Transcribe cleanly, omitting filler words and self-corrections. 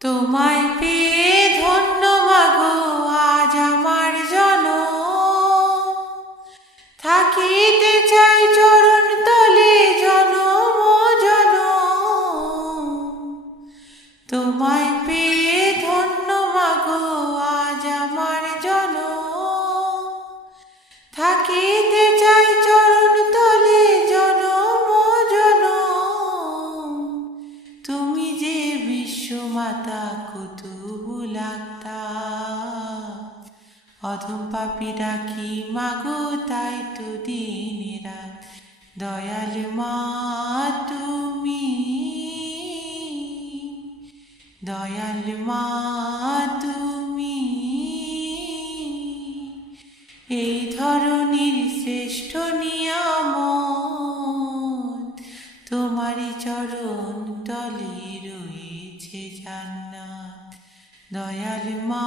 তোমায় পেয়ে ধন্য মাগো আজ আমার জনম, থাকিতে চাই চরণ তলে জনম জনম। তোমায় পেয়ে ধন্য মাগো আজ আমার জনম, থাকিতে চাই চরণ তলে জনম জনম। তুমি যে বিশ্বমাতা কুতুবুল আখতার, অধম পাপী ডাকি মাগো তাই তো দিন রাত। দয়াল মা তুমি, দয়াল মা তুমি, এই ধরনীর শ্রেষ্ঠ নিয়ামত, তোমারই চরণ তলে রয়েছে জান্নাত। দয়াল মা